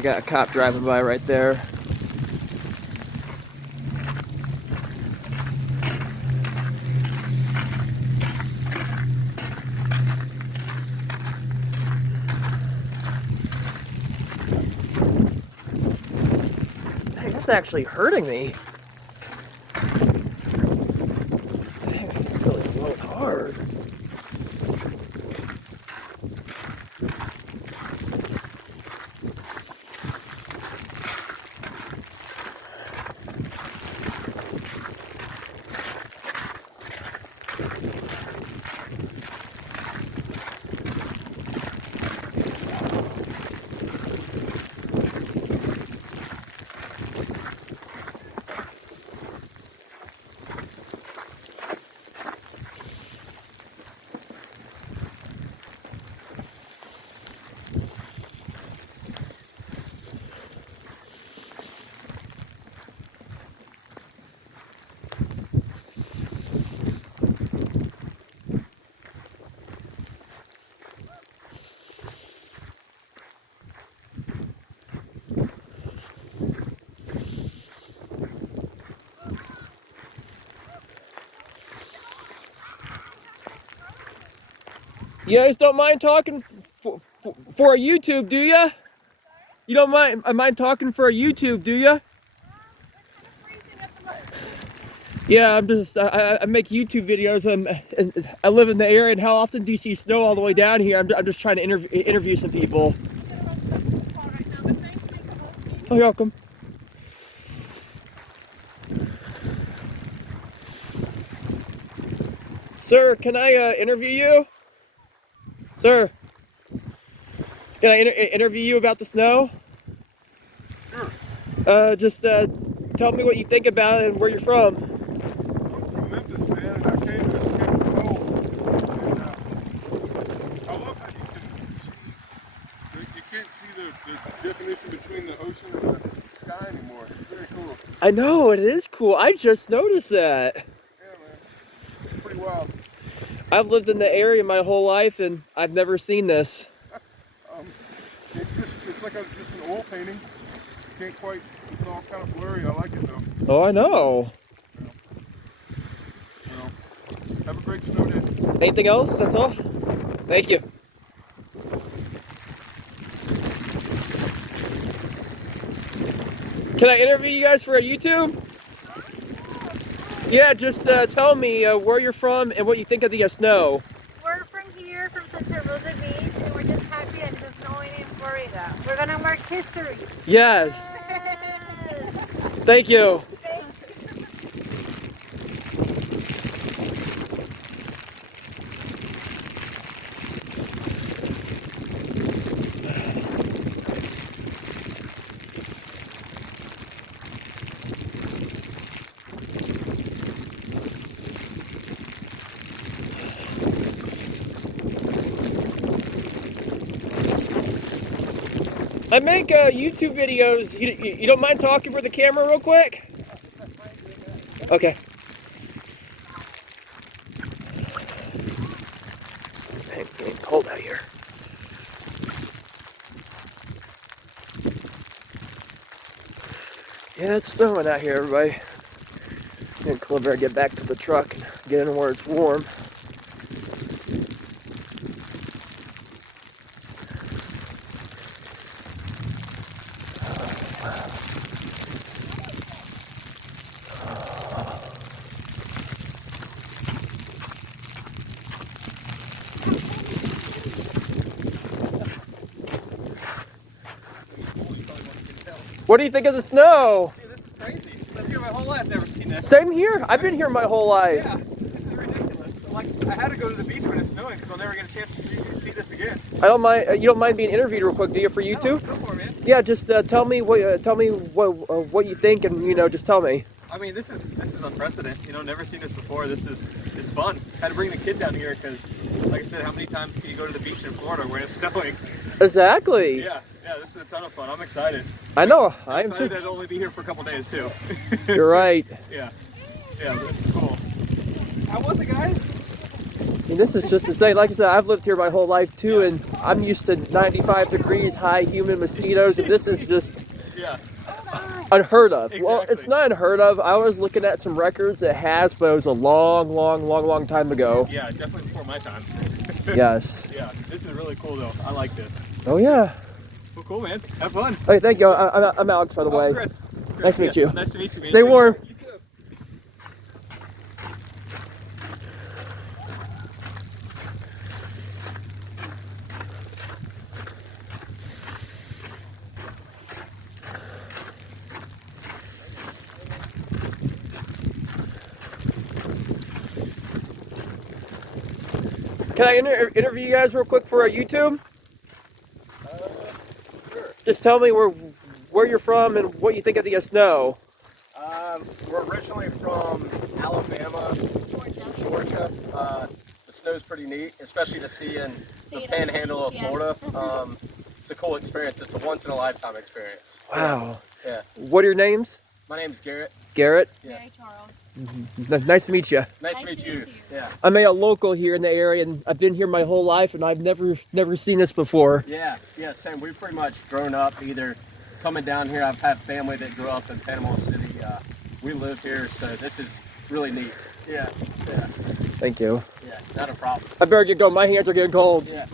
We got a cop driving by right there. Dang, that's actually hurting me. Dang, it's really blowing hard. You guys don't mind talking for a YouTube, do ya? You don't mind talking for a YouTube, do ya? Yeah, I make YouTube videos and I live in the area. And how often do you see snow all the way down here? I'm just trying to interview some people. Oh, you're welcome. Sir, can I interview you? Sir, can I interview you about the snow? Sure. Just tell me what you think about it and where you're from. I'm from Memphis, man, and I came to the cold. And I love how you can't see the definition between the ocean and the sky anymore. It's very cool. I know, it is cool. I just noticed that. Yeah, man. It's pretty wild. I've lived in the area my whole life and I've never seen this. It's like just an oil painting. You can't quite, it's all kind of blurry. I like it though. Oh, I know. So, have a great snow day. Anything else? That's all? Thank you. Can I interview you guys for a YouTube? Yeah, just tell me where you're from and what you think of the snow. We're from here, from Santa Rosa Beach, and we're just happy and just snowing in Florida. We're gonna mark history. Yes. Thank you. I make YouTube videos. You don't mind talking for the camera real quick? Okay. Man, it's getting cold out here. Yeah, it's snowing out here, everybody. And Clint better get back to the truck and get in where it's warm. What do you think of the snow? Dude, this is crazy. I've been here my whole life, never seen this. Same here. I've been here my whole life. Yeah, this is ridiculous. Like, I had to go to the beach when it's snowing because I'll never get a chance to see this again. I don't mind. You don't mind being interviewed real quick, do you, for YouTube? No, go for it, man. Yeah, just tell me what what you think, and just tell me. I mean, this is unprecedented. You know, never seen this before. It's fun. Had to bring the kid down here because, like I said, how many times can you go to the beach in Florida when it's snowing? Exactly. Yeah, this is a ton of fun. I'm excited. I know. I'm I'm excited too. that I'll only be here for a couple days too. You're right. Yeah, this is cool. How was it, guys? mean, this is just insane. Like I said, I've lived here my whole life too, and I'm used to 95 degrees, high humid mosquitoes, and this is just Yeah. unheard of. Well, Exactly. it's not unheard of. I was looking at some records. It has, but it was a long time ago. Yeah, definitely before my time. Yes. Yeah, this is really cool though. I like this. Oh yeah. Well, cool, man. Have fun. Hey, thank you. I'm Alex, by the way. Chris. Nice to meet you. Nice to meet you. Man. Stay warm. You too. Can I interview you guys real quick for YouTube? Sure. Just tell me where you're from and what you think of the snow. We're originally from Alabama, Georgia. The snow's pretty neat, especially to see in the panhandle of Florida. It's a cool experience. It's a once-in-a-lifetime experience. Wow. Yeah. What are your names? My name's Garrett. Garrett. Yeah. Mary Charles. Nice to meet you. Nice to meet you. Yeah. I'm a local here in the area, and I've been here my whole life, and I've never seen this before. Yeah. Yeah. Same. We've pretty much grown up either coming down here. I've had family that grew up in Panama City. We lived here, so this is really neat. Yeah. Yeah. Thank you. Yeah. Not a problem. I better get going. My hands are getting cold. Yeah.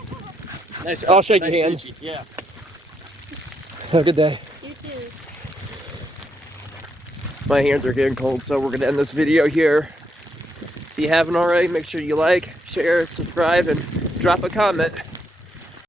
Nice. I'll shake nice your to hand. meet you. Yeah. Have a good day. You too. My hands are getting cold, so we're gonna end this video here. If you haven't already, make sure you like, share, subscribe, and drop a comment.